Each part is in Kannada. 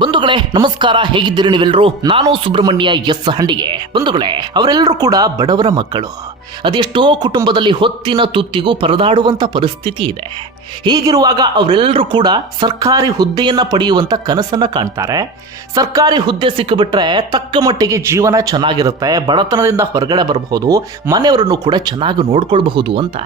ಬಂಧುಗಳೇ, ನಮಸ್ಕಾರ, ಹೇಗಿದ್ದೀರಿ ನೀವೆಲ್ಲರೂ? ನಾನು ಸುಬ್ರಹ್ಮಣ್ಯ ಎಸ್ ಹಂಡಿಗೆ. ಬಂಧುಗಳೇ, ಅವರೆಲ್ಲರೂ ಕೂಡ ಬಡವರ ಮಕ್ಕಳು. ಅದೆಷ್ಟೋ ಕುಟುಂಬದಲ್ಲಿ ಹೊತ್ತಿನ ತುತ್ತಿಗೂ ಪರದಾಡುವಂತ ಪರಿಸ್ಥಿತಿ ಇದೆ. ಹೀಗಿರುವಾಗ ಅವರೆಲ್ಲರೂ ಕೂಡ ಸರ್ಕಾರಿ ಹುದ್ದೆಯನ್ನ ಪಡೆಯುವಂತ ಕನಸನ್ನ ಕಾಣ್ತಾರೆ. ಸರ್ಕಾರಿ ಹುದ್ದೆ ಸಿಕ್ಕಿಬಿಟ್ರೆ ತಕ್ಕ ಮಟ್ಟಿಗೆ ಜೀವನ ಚೆನ್ನಾಗಿರುತ್ತೆ, ಬಡತನದಿಂದ ಹೊರಗಡೆ ಬರಬಹುದು, ಮನೆಯವರನ್ನು ಕೂಡ ಚೆನ್ನಾಗಿ ನೋಡ್ಕೊಳ್ಬಹುದು ಅಂತ.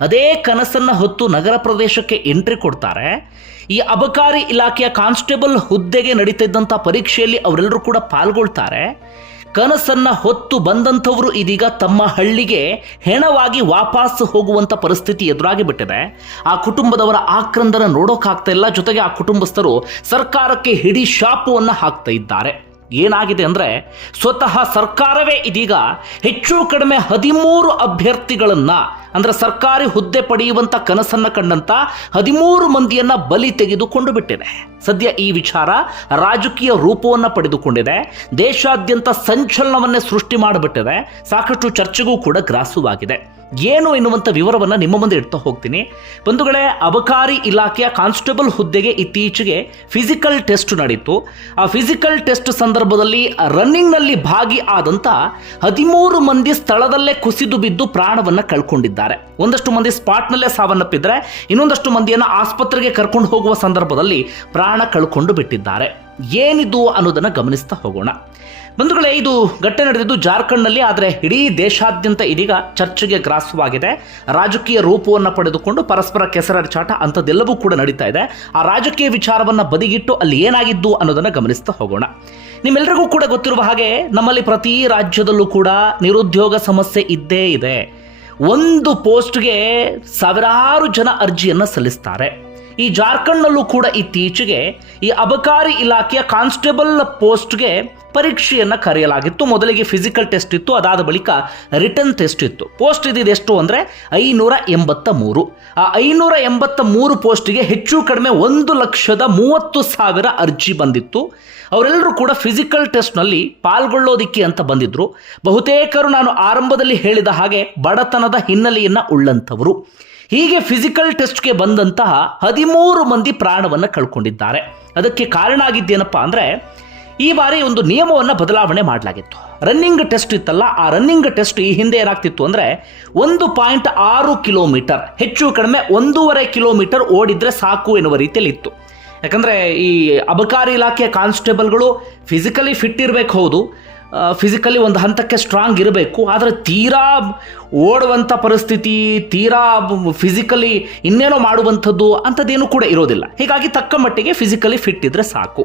ಅದೇ ಕನಸನ್ನ ಹೊತ್ತು ನಗರ ಪ್ರದೇಶಕ್ಕೆ ಎಂಟ್ರಿ ಕೊಡ್ತಾರೆ. ಈ ಅಬಕಾರಿ ಇಲಾಖೆಯ ಕಾನ್ಸ್ಟೇಬಲ್ ಹುದ್ದೆಗೆ ನಡೀತಿದ್ದಂಥ ಪರೀಕ್ಷೆಯಲ್ಲಿ ಅವರೆಲ್ಲರೂ ಕೂಡ ಪಾಲ್ಗೊಳ್ತಾರೆ. ಕನಸನ್ನ ಹೊತ್ತು ಬಂದಂಥವರು ಇದೀಗ ತಮ್ಮ ಹಳ್ಳಿಗೆ ಹೆಣವಾಗಿ ವಾಪಸ್ ಹೋಗುವಂಥ ಪರಿಸ್ಥಿತಿ ಎದುರಾಗಿ ಬಿಟ್ಟಿದೆ. ಆ ಕುಟುಂಬದವರ ಆಕ್ರಂದನ ನೋಡೋಕ್ಕಾಗ್ತಾ ಇಲ್ಲ. ಜೊತೆಗೆ ಆ ಕುಟುಂಬಸ್ಥರು ಸರ್ಕಾರಕ್ಕೆ ಹಿಡಿ ಶಾಪವನ್ನು ಹಾಕ್ತಾ ಇದ್ದಾರೆ. ಏನಾಗಿದೆ ಅಂದರೆ ಸ್ವತಃ ಸರ್ಕಾರವೇ ಇದೀಗ ಹೆಚ್ಚು ಕಡಿಮೆ ಹದಿಮೂರು ಅಭ್ಯರ್ಥಿಗಳನ್ನು, ಅಂದ್ರೆ ಸರ್ಕಾರಿ ಹುದ್ದೆ ಪಡೆಯುವಂಥ ಕನಸನ್ನು ಕಂಡಂಥ ಹದಿಮೂರು ಮಂದಿಯನ್ನು ಬಲಿ ತೆಗೆದುಕೊಂಡು ಬಿಟ್ಟಿದೆ. ಸದ್ಯ ಈ ವಿಚಾರ ರಾಜಕೀಯ ರೂಪವನ್ನು ಪಡೆದುಕೊಂಡಿದೆ. ದೇಶಾದ್ಯಂತ ಸಂಚಲನವನ್ನೇ ಸೃಷ್ಟಿ ಮಾಡಿಬಿಟ್ಟಿದೆ. ಸಾಕಷ್ಟು ಚರ್ಚೆಗೂ ಕೂಡ ಗ್ರಾಸವಾಗಿದೆ. ಏನು ಎನ್ನುವಂಥ ವಿವರವನ್ನು ನಿಮ್ಮ ಮುಂದೆ ಇಡ್ತಾ ಹೋಗ್ತೀನಿ. ಬಂಧುಗಳೇ, ಅಬಕಾರಿ ಇಲಾಖೆಯ ಕಾನ್ಸ್ಟೇಬಲ್ ಹುದ್ದೆಗೆ ಇತ್ತೀಚೆಗೆ ಫಿಸಿಕಲ್ ಟೆಸ್ಟ್ ನಡೀತು. ಆ ಫಿಸಿಕಲ್ ಟೆಸ್ಟ್ ಸಂದರ್ಭದಲ್ಲಿ ರನ್ನಿಂಗ್ನಲ್ಲಿ ಭಾಗಿ ಆದಂಥ ಹದಿಮೂರು ಮಂದಿ ಸ್ಥಳದಲ್ಲೇ ಕುಸಿದು ಬಿದ್ದು ಪ್ರಾಣವನ್ನು ಕಳ್ಕೊಂಡಿದ್ದಾರೆ. ಒಂದಷ್ಟು ಮಂದಿ ಸ್ಪಾಟ್ನಲ್ಲೇ ಸಾವನ್ನಪ್ಪಿದ್ರೆ, ಇನ್ನೊಂದಷ್ಟು ಮಂದಿಯನ್ನು ಆಸ್ಪತ್ರೆಗೆ ಕರ್ಕೊಂಡು ಹೋಗುವ ಸಂದರ್ಭದಲ್ಲಿ ಪ್ರಾಣ ಕಳ್ಕೊಂಡು ಬಿಟ್ಟಿದ್ದಾರೆ. ಏನಿದು ಅನ್ನೋದನ್ನು ಗಮನಿಸ್ತಾ ಹೋಗೋಣ. ಬಂಧುಗಳೇ, ಇದು ಘಟನೆ ನಡೆದಿದ್ದು ಜಾರ್ಖಂಡ್ನಲ್ಲಿ, ಆದರೆ ಇಡೀ ದೇಶಾದ್ಯಂತ ಇದೀಗ ಚರ್ಚೆಗೆ ಗ್ರಾಸವಾಗಿದೆ. ರಾಜಕೀಯ ರೂಪವನ್ನು ಪಡೆದುಕೊಂಡು ಪರಸ್ಪರ ಕೆಸರಾಚಾಟ ಅಂಥದ್ದೆಲ್ಲವೂ ಕೂಡ ನಡೀತಾ ಇದೆ. ಆ ರಾಜಕೀಯ ವಿಚಾರವನ್ನು ಬದಿಗಿಟ್ಟು ಅಲ್ಲಿ ಏನಾಗಿದ್ದು ಅನ್ನೋದನ್ನು ಗಮನಿಸ್ತಾ ಹೋಗೋಣ. ನಿಮ್ಮೆಲ್ಲರಿಗೂ ಕೂಡ ಗೊತ್ತಿರುವ ಹಾಗೆ, ನಮ್ಮಲ್ಲಿ ಪ್ರತಿ ರಾಜ್ಯದಲ್ಲೂ ಕೂಡ ನಿರುದ್ಯೋಗ ಸಮಸ್ಯೆ ಇದ್ದೇ ಇದೆ. ಒಂದು ಪೋಸ್ಟ್ಗೆ ಸಾವಿರಾರು ಜನ ಅರ್ಜಿಯನ್ನು ಸಲ್ಲಿಸ್ತಾರೆ. ಈ ಜಾರ್ಖಂಡ್ನಲ್ಲೂ ಕೂಡ ಇತ್ತೀಚೆಗೆ ಈ ಅಬಕಾರಿ ಇಲಾಖೆಯ ಕಾನ್ಸ್ಟೇಬಲ್ ಪೋಸ್ಟ್ಗೆ ಪರೀಕ್ಷೆಯನ್ನ ಕರೆಯಲಾಗಿತ್ತು. ಮೊದಲಿಗೆ ಫಿಸಿಕಲ್ ಟೆಸ್ಟ್ ಇತ್ತು, ಅದಾದ ಬಳಿಕ ರಿಟರ್ನ್ ಟೆಸ್ಟ್ ಇತ್ತು. ಪೋಸ್ಟ್ ಇದ್ದಿದ್ದು ಎಷ್ಟು ಅಂದರೆ ಐನೂರ ಎಂಬತ್ತ ಮೂರು ಆ ಐನೂರ ಎಂಬತ್ತ ಮೂರು ಪೋಸ್ಟಿಗೆ ಹೆಚ್ಚು ಕಡಿಮೆ ಒಂದು ಲಕ್ಷದ ಮೂವತ್ತು ಸಾವಿರ ಅರ್ಜಿ ಬಂದಿತ್ತು. ಅವರೆಲ್ಲರೂ ಕೂಡ ಫಿಸಿಕಲ್ ಟೆಸ್ಟ್ನಲ್ಲಿ ಪಾಲ್ಗೊಳ್ಳೋದಿಕ್ಕೆ ಅಂತ ಬಂದಿದ್ದರು ಬಹುತೇಕರು ನಾನು ಆರಂಭದಲ್ಲಿ ಹೇಳಿದ ಹಾಗೆ ಬಡತನದ ಹಿನ್ನೆಲೆಯನ್ನು ಉಳ್ಳಂಥವರು. ಹೀಗೆ ಫಿಸಿಕಲ್ ಟೆಸ್ಟ್ಗೆ ಬಂದಂತಹ ಹದಿಮೂರು ಮಂದಿ ಪ್ರಾಣವನ್ನು ಕಳ್ಕೊಂಡಿದ್ದಾರೆ. ಅದಕ್ಕೆ ಕಾರಣ ಆಗಿದ್ದೇನಪ್ಪ ಅಂದರೆ ಈ ಬಾರಿ ಒಂದು ನಿಯಮವನ್ನು ಬದಲಾವಣೆ ಮಾಡಲಾಗಿತ್ತು. ರನ್ನಿಂಗ್ ಟೆಸ್ಟ್ ಇತ್ತಲ್ಲ, ಆ ರನ್ನಿಂಗ್ ಟೆಸ್ಟ್ ಈ ಹಿಂದೆ ಏನಾಗ್ತಿತ್ತು ಅಂದರೆ ಒಂದು ಪಾಯಿಂಟ್ ಆರು ಕಿಲೋಮೀಟರ್, ಹೆಚ್ಚು ಕಡಿಮೆ ಒಂದೂವರೆ ಕಿಲೋಮೀಟರ್ ಓಡಿದ್ರೆ ಸಾಕು ಎನ್ನುವ ರೀತಿಯಲ್ಲಿ ಇತ್ತು ಯಾಕಂದರೆ ಈ ಅಬಕಾರಿ ಇಲಾಖೆಯ ಕಾನ್ಸ್ಟೇಬಲ್ಗಳು ಫಿಸಿಕಲಿ ಫಿಟ್ ಇರಬೇಕು ಹೌದು ಫಿಸಿಕಲಿ ಒಂದು ಹಂತಕ್ಕೆ ಸ್ಟ್ರಾಂಗ್ ಇರಬೇಕು, ಆದರೆ ತೀರಾ ಓಡುವಂಥ ಪರಿಸ್ಥಿತಿ, ತೀರಾ ಫಿಸಿಕಲಿ ಇನ್ನೇನೋ ಮಾಡುವಂಥದ್ದು ಅಂಥದ್ದೇನು ಕೂಡ ಇರೋದಿಲ್ಲ. ಹೀಗಾಗಿ ತಕ್ಕ ಮಟ್ಟಿಗೆ ಫಿಸಿಕಲಿ ಫಿಟ್ ಇದ್ದರೆ ಸಾಕು.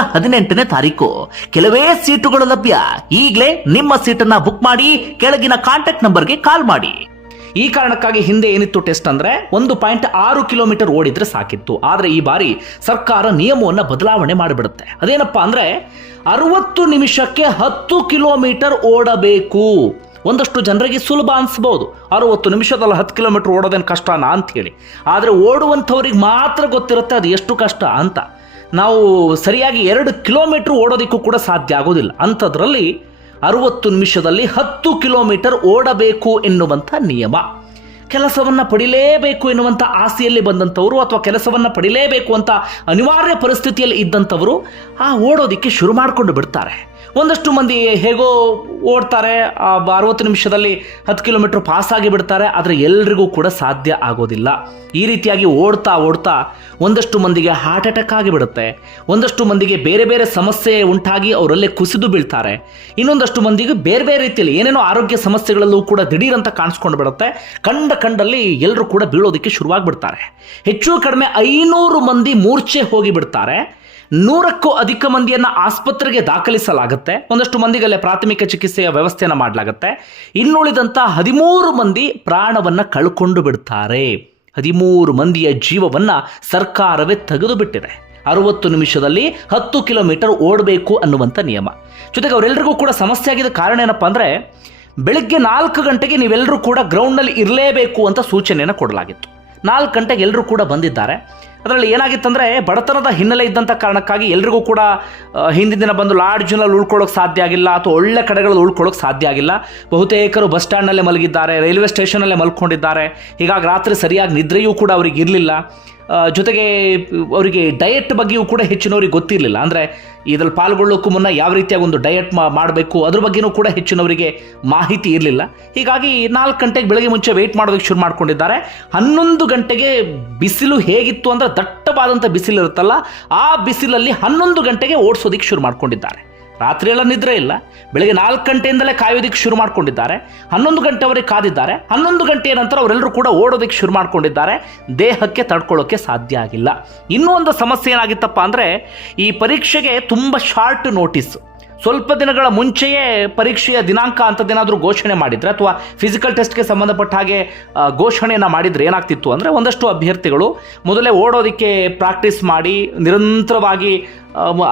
ಹದಿನೆಂಟನೇ ತಾರೀಕು. ಕೆಲವೇ ಸೀಟುಗಳು ಲಭ್ಯ. ಈಗಲೇ ನಿಮ್ಮ ಸೀಟನ್ನ ಬುಕ್ ಮಾಡಿ, ಕೆಳಗಿನ ಕಾಂಟ್ಯಾಕ್ಟ್ ನಂಬರ್ಗೆ ಕಾಲ್ ಮಾಡಿ. ಈ ಕಾರಣಕ್ಕಾಗಿ ಹಿಂದೆ ಏನಿತ್ತು ಟೆಸ್ಟ್ ಅಂದ್ರೆ, ಒಂದು ಪಾಯಿಂಟ್ ಆರು ಕಿಲೋಮೀಟರ್ ಓಡಿದ್ರೆ ಸಾಕಿತ್ತು. ಆದ್ರೆ ಈ ಬಾರಿ ಸರ್ಕಾರ ನಿಯಮವನ್ನ ಬದಲಾವಣೆ ಮಾಡಿಬಿಡುತ್ತೆ. ಅದೇನಪ್ಪಾ ಅಂದ್ರೆ, ಅರವತ್ತು ನಿಮಿಷಕ್ಕೆ ಹತ್ತು ಕಿಲೋಮೀಟರ್ ಓಡಬೇಕು. ಒಂದಷ್ಟು ಜನರಿಗೆ ಸುಲಭ ಅನಿಸ್ಬೋದು. ಅರವತ್ತು ನಿಮಿಷದಲ್ಲಿ ಹತ್ತು ಕಿಲೋಮೀಟರ್ ಓಡೋದೇನು ಕಷ್ಟನಾ ಅಂತ ಹೇಳಿ. ಆದರೆ ಓಡುವಂಥವ್ರಿಗೆ ಮಾತ್ರ ಗೊತ್ತಿರುತ್ತೆ ಅದು ಎಷ್ಟು ಕಷ್ಟ ಅಂತ. ನಾವು ಸರಿಯಾಗಿ ಎರಡು ಕಿಲೋಮೀಟರ್ ಓಡೋದಕ್ಕೂ ಕೂಡ ಸಾಧ್ಯ ಆಗೋದಿಲ್ಲ. ಅಂಥದ್ರಲ್ಲಿ ಅರುವತ್ತು ನಿಮಿಷದಲ್ಲಿ ಹತ್ತು ಕಿಲೋಮೀಟರ್ ಓಡಬೇಕು ಎನ್ನುವಂಥ ನಿಯಮ. ಕೆಲಸವನ್ನು ಪಡಿಲೇಬೇಕು ಎನ್ನುವಂಥ ಆಸೆಯಲ್ಲಿ ಬಂದಂಥವರು ಅಥವಾ ಕೆಲಸವನ್ನು ಪಡಿಲೇಬೇಕು ಅಂತ ಅನಿವಾರ್ಯ ಪರಿಸ್ಥಿತಿಯಲ್ಲಿ ಇದ್ದಂಥವರು ಆ ಓಡೋದಕ್ಕೆ ಶುರು ಮಾಡಿಕೊಂಡು ಬಿಡ್ತಾರೆ. ಒಂದಷ್ಟು ಮಂದಿ ಹೇಗೋ ಓಡ್ತಾರೆ. ಅರವತ್ತು ನಿಮಿಷದಲ್ಲಿ ಹತ್ತು ಕಿಲೋಮೀಟ್ರ್ ಪಾಸ್ ಆಗಿ ಬಿಡ್ತಾರೆ ಆದರೆ ಎಲ್ರಿಗೂ ಕೂಡ ಸಾಧ್ಯ ಆಗೋದಿಲ್ಲ. ಈ ರೀತಿಯಾಗಿ ಓಡ್ತಾ ಓಡ್ತಾ ಒಂದಷ್ಟು ಮಂದಿಗೆ ಹಾರ್ಟ್ ಅಟ್ಯಾಕ್ ಆಗಿಬಿಡುತ್ತೆ. ಒಂದಷ್ಟು ಮಂದಿಗೆ ಬೇರೆ ಬೇರೆ ಸಮಸ್ಯೆ ಉಂಟಾಗಿ ಅವರಲ್ಲೇ ಕುಸಿದು ಬೀಳ್ತಾರೆ. ಇನ್ನೊಂದಷ್ಟು ಮಂದಿಗೆ ಬೇರೆ ಬೇರೆ ರೀತಿಯಲ್ಲಿ ಏನೇನೋ ಆರೋಗ್ಯ ಸಮಸ್ಯೆಗಳಲ್ಲೂ ಕೂಡ ದಿಢೀರಂತ ಕಾಣಿಸ್ಕೊಂಡು ಬಿಡುತ್ತೆ. ಕಂಡ ಕಂಡಲ್ಲಿ ಎಲ್ಲರೂ ಕೂಡ ಬೀಳೋದಕ್ಕೆ ಶುರುವಾಗಿಬಿಡ್ತಾರೆ. ಹೆಚ್ಚು ಕಡಿಮೆ ಐನೂರು ಮಂದಿ ಮೂರ್ಛೆ ಹೋಗಿ ಬಿಡ್ತಾರೆ ನೂರಕ್ಕೂ ಅಧಿಕ ಮಂದಿಯನ್ನ ಆಸ್ಪತ್ರೆಗೆ ದಾಖಲಿಸಲಾಗುತ್ತೆ. ಒಂದಷ್ಟು ಮಂದಿಗಲ್ಲೇ ಪ್ರಾಥಮಿಕ ಚಿಕಿತ್ಸೆಯ ವ್ಯವಸ್ಥೆಯನ್ನು ಮಾಡಲಾಗುತ್ತೆ. ಇನ್ನುಳಿದಂಥ ಹದಿಮೂರು ಮಂದಿ ಪ್ರಾಣವನ್ನ ಕಳ್ಕೊಂಡು ಬಿಡ್ತಾರೆ. ಹದಿಮೂರು ಮಂದಿಯ ಜೀವವನ್ನ ಸರ್ಕಾರವೇ ತೆಗೆದು ಬಿಟ್ಟಿದೆ ಅರವತ್ತು ನಿಮಿಷದಲ್ಲಿ ಹತ್ತು ಕಿಲೋಮೀಟರ್ ಓಡಬೇಕು ಅನ್ನುವಂಥ ನಿಯಮ. ಜೊತೆಗೆ ಅವರೆಲ್ಲರಿಗೂ ಕೂಡ ಸಮಸ್ಯೆ ಆಗಿದ ಕಾರಣ ಏನಪ್ಪ ಅಂದರೆ, ಬೆಳಗ್ಗೆ ನಾಲ್ಕು ಗಂಟೆಗೆ ನೀವೆಲ್ಲರೂ ಕೂಡ ಗ್ರೌಂಡ್ನಲ್ಲಿ ಇರಲೇಬೇಕು ಅಂತ ಸೂಚನೆಯನ್ನು ಕೊಡಲಾಗಿತ್ತು. ನಾಲ್ಕು ಗಂಟೆಗೆ ಎಲ್ಲರೂ ಕೂಡ ಬಂದಿದ್ದಾರೆ. ಅದರಲ್ಲಿ ಏನಾಗಿತ್ತಂದರೆ ಬಡತನದ ಹಿನ್ನೆಲೆ ಇದ್ದಂಥ ಕಾರಣಕ್ಕಾಗಿ ಎಲ್ರಿಗೂ ಕೂಡ ಹಿಂದಿನ ದಿನ ಬಂದು ಲಾಡ್ಜ್ನಲ್ಲಿ ಉಳ್ಕೊಳ್ಳೋಕೆ ಸಾಧ್ಯ ಆಗಿಲ್ಲ ಅಥವಾ ಒಳ್ಳೆ ಕಡೆಗಳಲ್ಲಿ ಉಳ್ಕೊಳ್ಳೋಕೆ ಸಾಧ್ಯ ಆಗಿಲ್ಲ. ಬಹುತೇಕರು ಬಸ್ ಸ್ಟ್ಯಾಂಡ್ನಲ್ಲೇ ಮಲಗಿದ್ದಾರೆ ರೈಲ್ವೆ ಸ್ಟೇಷನಲ್ಲೇ ಮಲ್ಕೊಂಡಿದ್ದಾರೆ. ಹೀಗಾಗಿ ರಾತ್ರಿ ಸರಿಯಾಗಿ ನಿದ್ರೆಯೂ ಕೂಡ ಅವರಿಗೆ ಇರಲಿಲ್ಲ. ಜೊತೆಗೆ, ಅವರಿಗೆ ಡಯಟ್ ಬಗ್ಗೆಯೂ ಕೂಡ ಹೆಚ್ಚಿನವ್ರಿಗೆ ಗೊತ್ತಿರಲಿಲ್ಲ. ಅಂದರೆ ಇದರಲ್ಲಿ ಪಾಲ್ಗೊಳ್ಳೋಕ್ಕೂ ಮುನ್ನ ಯಾವ ರೀತಿಯಾಗಿ ಒಂದು ಡಯಟ್ ಮಾಡಬೇಕು? ಅದ್ರ ಬಗ್ಗೆನೂ ಕೂಡ ಹೆಚ್ಚಿನವರಿಗೆ ಮಾಹಿತಿ ಇರಲಿಲ್ಲ. ಹೀಗಾಗಿ ನಾಲ್ಕು ಗಂಟೆಗೆ ಬೆಳಗ್ಗೆ ಮುಂಚೆ ವೆಯ್ಟ್ ಮಾಡೋದಕ್ಕೆ ಶುರು ಮಾಡ್ಕೊಂಡಿದ್ದಾರೆ. ಹನ್ನೊಂದು ಗಂಟೆಗೆ ಬಿಸಿಲು ಹೇಗಿತ್ತು ಅಂದರೆ ದಟ್ಟವಾದಂಥ ಬಿಸಿಲು ಇರುತ್ತಲ್ಲ ಆ ಬಿಸಿಲಲ್ಲಿ ಹನ್ನೊಂದು ಗಂಟೆಗೆ ಓಡಿಸೋದಕ್ಕೆ ಶುರು ಮಾಡ್ಕೊಂಡಿದ್ದಾರೆ. ರಾತ್ರಿ ಎಲ್ಲ ನಿದ್ರೆ ಇಲ್ಲ. ಬೆಳಗ್ಗೆ ನಾಲ್ಕು ಗಂಟೆಯಿಂದಲೇ ಕಾಯೋದಕ್ಕೆ ಶುರು ಮಾಡ್ಕೊಂಡಿದ್ದಾರೆ. ಹನ್ನೊಂದು ಗಂಟೆವರೆಗೆ ಕಾದಿದ್ದಾರೆ. ಹನ್ನೊಂದು ಗಂಟೆಯ ನಂತರ ಅವರೆಲ್ಲರೂ ಕೂಡ ಓಡೋದಕ್ಕೆ ಶುರು ಮಾಡ್ಕೊಂಡಿದ್ದಾರೆ. ದೇಹಕ್ಕೆ ತಡ್ಕೊಳ್ಳೋಕ್ಕೆ ಸಾಧ್ಯ ಆಗಿಲ್ಲ. ಇನ್ನೂ ಒಂದು ಸಮಸ್ಯೆ ಏನಾಗಿತ್ತಪ್ಪ ಅಂದರೆ ಈ ಪರೀಕ್ಷೆಗೆ ತುಂಬ ಶಾರ್ಟ್ ನೋಟಿಸ್ ಸ್ವಲ್ಪ ದಿನಗಳ ಮುಂಚೆಯೇ ಪರೀಕ್ಷೆಯ ದಿನಾಂಕ ಅಂಥದ್ದೇನಾದರೂ ಘೋಷಣೆ ಮಾಡಿದರೆ ಅಥವಾ ಫಿಸಿಕಲ್ ಟೆಸ್ಟ್ಗೆ ಸಂಬಂಧಪಟ್ಟ ಹಾಗೆ ಘೋಷಣೆಯನ್ನು ಮಾಡಿದರೆ ಏನಾಗ್ತಿತ್ತು ಅಂದರೆ ಒಂದಷ್ಟು ಅಭ್ಯರ್ಥಿಗಳು ಮೊದಲೇ ಓಡೋದಕ್ಕೆ ಪ್ರಾಕ್ಟೀಸ್ ಮಾಡಿ ನಿರಂತರವಾಗಿ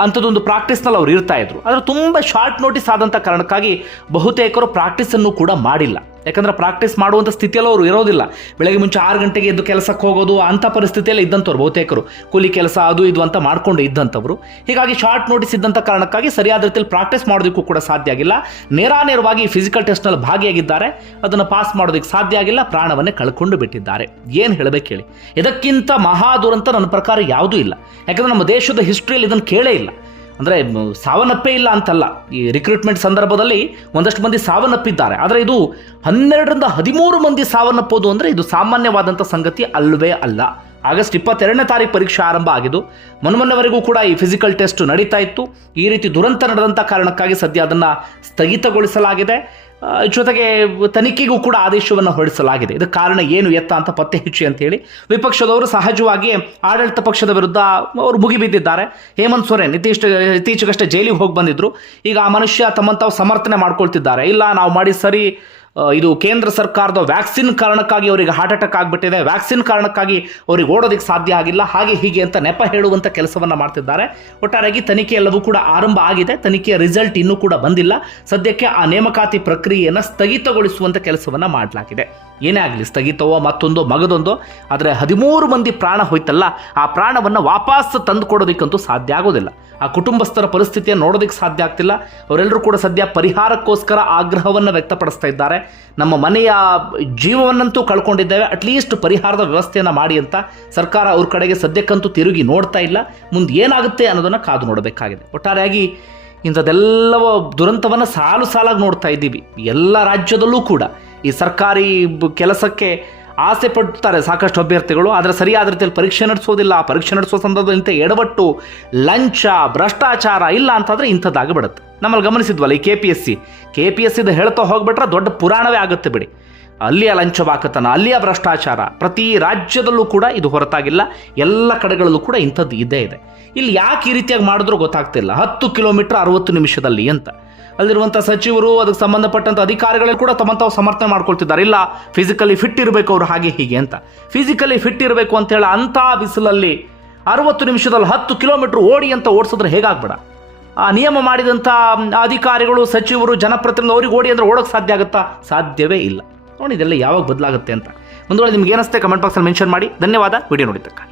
ಅಂಥದ್ದೊಂದು ಪ್ರಾಕ್ಟೀಸ್ನಲ್ಲಿ ಅವರು ಇರ್ತಾ ಇದ್ರು. ಆದರೆ ತುಂಬ ಶಾರ್ಟ್ ನೋಟಿಸ್ ಆದಂಥ ಕಾರಣಕ್ಕಾಗಿ ಬಹುತೇಕರು ಪ್ರಾಕ್ಟೀಸನ್ನು ಕೂಡ ಮಾಡಿಲ್ಲ. ಯಾಕಂದ್ರೆ ಪ್ರಾಕ್ಟೀಸ್ ಮಾಡುವಂಥ ಸ್ಥಿತಿಯಲ್ಲಿ ಅವರು ಇರೋದಿಲ್ಲ. ಬೆಳಗ್ಗೆ ಮುಂಚೆ ಆರು ಗಂಟೆಗೆ ಎದ್ದು ಕೆಲಸಕ್ಕೆ ಹೋಗೋದು ಅಂಥ ಪರಿಸ್ಥಿತಿಯಲ್ಲಿ ಇದ್ದಂಥವ್ರು ಬಹುತೇಕರು. ಕೂಲಿ ಕೆಲಸ ಅದು ಇದು ಅಂತ ಮಾಡ್ಕೊಂಡು ಇದ್ದಂಥವ್ರು. ಹೀಗಾಗಿ ಶಾರ್ಟ್ ನೋಟಿಸ್ ಇದ್ದಂಥ ಕಾರಣಕ್ಕಾಗಿ ಸರಿಯಾದ ರೀತಿಯಲ್ಲಿ ಪ್ರಾಕ್ಟೀಸ್ ಮಾಡೋದಕ್ಕೂ ಕೂಡ ಸಾಧ್ಯ ಆಗಿಲ್ಲ. ನೇರಾನೇರವಾಗಿ ಫಿಸಿಕಲ್ ಟೆಸ್ಟ್ನಲ್ಲಿ ಭಾಗಿಯಾಗಿದ್ದಾರೆ. ಅದನ್ನು ಪಾಸ್ ಮಾಡೋದಕ್ಕೆ ಸಾಧ್ಯ ಆಗಿಲ್ಲ. ಪ್ರಾಣವನ್ನೇ ಕಳ್ಕೊಂಡು ಬಿಟ್ಟಿದ್ದಾರೆ. ಏನು ಹೇಳಬೇಕು ಹೇಳಿ. ಇದಕ್ಕಿಂತ ಮಹಾ ದುರಂತ ನನ್ನ ಪ್ರಕಾರ ಯಾವುದೂ ಇಲ್ಲ. ಯಾಕಂದ್ರೆ ನಮ್ಮ ದೇಶದ ಹಿಸ್ಟ್ರಿಯಲ್ಲಿ ಇದನ್ನು ಕೇಳೇ ಇಲ್ಲ. ಅಂದರೆ ಸಾವನ್ನಪ್ಪೇ ಇಲ್ಲ ಅಂತಲ್ಲ. ಈ ರಿಕ್ರೂಟ್ಮೆಂಟ್ ಸಂದರ್ಭದಲ್ಲಿ ಒಂದಷ್ಟು ಮಂದಿ ಸಾವನ್ನಪ್ಪಿದ್ದಾರೆ. ಆದರೆ ಇದು ಹನ್ನೆರಡರಿಂದ ಹದಿಮೂರು ಮಂದಿ ಸಾವನ್ನಪ್ಪೋದು ಅಂದರೆ ಇದು ಸಾಮಾನ್ಯವಾದಂಥ ಸಂಗತಿ ಅಲ್ಲವೇ ಅಲ್ಲ. ಆಗಸ್ಟ್ ಇಪ್ಪತ್ತೆರಡನೇ ತಾರೀಕು ಪರೀಕ್ಷೆ ಆರಂಭ ಆಗಿದ್ದು ಮೊನ್ನೆವರೆಗೂ ಕೂಡ ಈ ಫಿಸಿಕಲ್ ಟೆಸ್ಟ್ ನಡೀತಾ ಇತ್ತು. ಈ ರೀತಿ ದುರಂತ ನಡೆದಂಥ ಕಾರಣಕ್ಕಾಗಿ ಸದ್ಯ ಅದನ್ನು ಸ್ಥಗಿತಗೊಳಿಸಲಾಗಿದೆ. ಜೊತೆಗೆ ತನಿಖೆಗೂ ಕೂಡ ಆದೇಶವನ್ನು ಹೊರಡಿಸಲಾಗಿದೆ. ಇದಕ್ಕೆ ಕಾರಣ ಏನು, ಎತ್ತ ಅಂತ ಪತ್ತೆ ಹೆಚ್ಚಿ ಅಂತ ಹೇಳಿ ವಿಪಕ್ಷದವರು ಸಹಜವಾಗಿ ಆಡಳಿತ ಪಕ್ಷದ ವಿರುದ್ಧ ಅವರು ಮುಗಿಬಿದ್ದಿದ್ದಾರೆ ಹೇಮಂತ್ ಸೊರೇನ್ ಇತ್ತೀಚೆ ಇತ್ತೀಚೆಗಷ್ಟೇ ಜೈಲಿಗೆ ಹೋಗಿ ಬಂದಿದ್ರು. ಈಗ ಆ ಮನುಷ್ಯ ತಮ್ಮನ್ನು ಸಮರ್ಥನೆ ಮಾಡ್ಕೊಳ್ತಿದ್ದಾರೆ. ಇಲ್ಲ, ನಾವು ಮಾಡಿ ಸರಿ ಇದು ಕೇಂದ್ರ ಸರ್ಕಾರದ ವ್ಯಾಕ್ಸಿನ್ ಕಾರಣಕ್ಕಾಗಿ ಅವರಿಗೆ ಹಾರ್ಟ್ ಅಟ್ಯಾಕ್ ಆಗಿಬಿಟ್ಟಿದೆ. ವ್ಯಾಕ್ಸಿನ್ ಕಾರಣಕ್ಕಾಗಿ ಅವರಿಗೆ ಓಡೋದಕ್ಕೆ ಸಾಧ್ಯ ಆಗಿಲ್ಲ. ಹಾಗೆ ಹೀಗೆ ಅಂತ ನೆಪ ಹೇಳುವಂಥ ಕೆಲಸವನ್ನು ಮಾಡ್ತಿದ್ದಾರೆ. ಒಟ್ಟಾರೆಯಾಗಿ ತನಿಖೆ ಎಲ್ಲವೂ ಕೂಡ ಆರಂಭ ಆಗಿದೆ. ತನಿಖೆಯ ರಿಸಲ್ಟ್ ಇನ್ನೂ ಕೂಡ ಬಂದಿಲ್ಲ. ಸದ್ಯಕ್ಕೆ ಆ ನೇಮಕಾತಿ ಪ್ರಕ್ರಿಯೆಯನ್ನು ಸ್ಥಗಿತಗೊಳಿಸುವಂಥ ಕೆಲಸವನ್ನು ಮಾಡಲಾಗಿದೆ. ಏನೇ ಆಗಲಿ, ಸ್ಥಗಿತವೋ ಮತ್ತೊಂದು ಮಗದೊಂದು, ಆದರೆ ಹದಿಮೂರು ಮಂದಿ ಪ್ರಾಣ ಹೋಯ್ತಲ್ಲ. ಆ ಪ್ರಾಣವನ್ನು ವಾಪಸ್ ತಂದು ಕೊಡೋದಕ್ಕಂತೂ ಸಾಧ್ಯ ಆಗೋದಿಲ್ಲ. ಆ ಕುಟುಂಬಸ್ಥರ ಪರಿಸ್ಥಿತಿಯನ್ನು ನೋಡೋದಕ್ಕೆ ಸಾಧ್ಯ ಆಗ್ತಿಲ್ಲ. ಅವರೆಲ್ಲರೂ ಕೂಡ ಸದ್ಯ ಪರಿಹಾರಕ್ಕೋಸ್ಕರ ಆಗ್ರಹವನ್ನು ವ್ಯಕ್ತಪಡಿಸ್ತಾ ಇದ್ದಾರೆ. ನಮ್ಮ ಮನೆಯ ಜೀವವನ್ನಂತೂ ಕಳ್ಕೊಂಡಿದ್ದೇವೆ. ಅಟ್ಲೀಸ್ಟ್ ಪರಿಹಾರದ ವ್ಯವಸ್ಥೆಯನ್ನು ಮಾಡಿ ಅಂತ ಸರ್ಕಾರ ಅವ್ರ ಕಡೆಗೆ ಸದ್ಯಕ್ಕಂತೂ ತಿರುಗಿ ನೋಡ್ತಾ ಇಲ್ಲ. ಮುಂದೆ ಏನಾಗುತ್ತೆ ಅನ್ನೋದನ್ನು ಕಾದು ನೋಡಬೇಕಾಗಿದೆ. ಒಟ್ಟಾರೆಯಾಗಿ ಇಂಥದ್ದೆಲ್ಲವ ದುರಂತವನ್ನು ಸಾಲು ಸಾಲಾಗಿ ನೋಡ್ತಾ ಇದ್ದೀವಿ. ಎಲ್ಲ ರಾಜ್ಯದಲ್ಲೂ ಕೂಡ ಈ ಸರ್ಕಾರಿ ಕೆಲಸಕ್ಕೆ ಆಸೆ ಪಡ್ತಾರೆ ಸಾಕಷ್ಟು ಅಭ್ಯರ್ಥಿಗಳು, ಆದರೆ ಸರಿಯಾದ ರೀತಿಯಲ್ಲಿ ಪರೀಕ್ಷೆ ನಡೆಸೋದಿಲ್ಲ. ಪರೀಕ್ಷೆ ನಡೆಸೋ ಸಂದರ್ಭದಲ್ಲಿ ಇಂಥ ಎಡವಟ್ಟು, ಲಂಚ, ಭ್ರಷ್ಟಾಚಾರ ಇಲ್ಲ ಅಂತಂದರೆ ಇಂಥದ್ದಾಗಿ ಬಿಡುತ್ತೆ. ನಮ್ಮಲ್ಲಿ ಗಮನಿಸಿದ್ವಲ್ಲ ಈ K P S C K P S ಸಿದು ಹೇಳ್ತಾ ಹೋಗ್ಬಿಟ್ರೆ ದೊಡ್ಡ ಪುರಾಣವೇ ಆಗುತ್ತೆ ಬಿಡಿ. ಅಲ್ಲಿಯ ಲಂಚವಾಕತನ, ಅಲ್ಲಿಯ ಭ್ರಷ್ಟಾಚಾರ, ಪ್ರತಿ ರಾಜ್ಯದಲ್ಲೂ ಕೂಡ ಇದು ಹೊರತಾಗಿಲ್ಲ. ಎಲ್ಲ ಕಡೆಗಳಲ್ಲೂ ಕೂಡ ಇಂಥದ್ದು ಇದ್ದೇ ಇದೆ. ಇಲ್ಲಿ ಯಾಕೆ ಈ ರೀತಿಯಾಗಿ ಮಾಡಿದ್ರೂ ಗೊತ್ತಾಗ್ತಿಲ್ಲ. ಹತ್ತು ಕಿಲೋಮೀಟರ್ ಅರವತ್ತು ನಿಮಿಷದಲ್ಲಿ ಅಂತ. ಅಲ್ಲಿರುವಂಥ ಸಚಿವರು, ಅದಕ್ಕೆ ಸಂಬಂಧಪಟ್ಟಂಥ ಅಧಿಕಾರಿಗಳು ಕೂಡ ತಮ್ಮ ತಾವು ಸಮರ್ಥನೆ ಮಾಡ್ಕೊಳ್ತಿದ್ದಾರೆ. ಇಲ್ಲ ಫಿಸಿಕಲಿ ಫಿಟ್ ಇರಬೇಕು ಅವರು ಹಾಗೆ ಹೀಗೆ ಅಂತ. ಫಿಸಿಕಲಿ ಫಿಟ್ ಇರಬೇಕು ಅಂತ ಹೇಳಿ ಅಂಥ ಬಿಸಿಲಲ್ಲಿ ಅರವತ್ತು ನಿಮಿಷದಲ್ಲಿ ಹತ್ತು ಕಿಲೋಮೀಟರ್ ಓಡಿ ಅಂತ ಓಡಿಸಿದ್ರೆ ಹೇಗಾಗ್ಬೇಡ? ಆ ನಿಯಮ ಮಾಡಿದಂಥ ಅಧಿಕಾರಿಗಳು, ಸಚಿವರು ಜನಪ್ರತಿನಿಧಿ ಅವ್ರಿಗೆ ಓಡಿ ಅಂದರೆ ಓಡೋಕೆ ಸಾಧ್ಯ ಆಗುತ್ತಾ? ಸಾಧ್ಯವೇ ಇಲ್ಲ. ನೋಡಿ, ಇದೆಲ್ಲ ಯಾವಾಗ ಬದಲಾಗುತ್ತೆ ಅಂತ. ಒಂದು ವೇಳೆ ನಿಮ್ಗೆ ಏನಿಸುತ್ತೆ ಕಮೆಂಟ್ ಬಾಕ್ಸಲ್ಲಿ ಮೆನ್ಷನ್ ಮಾಡಿ. ಧನ್ಯವಾದ. ವಿಡಿಯೋ ನೋಡಿದ್ದಕ್ಕಾಗಿ.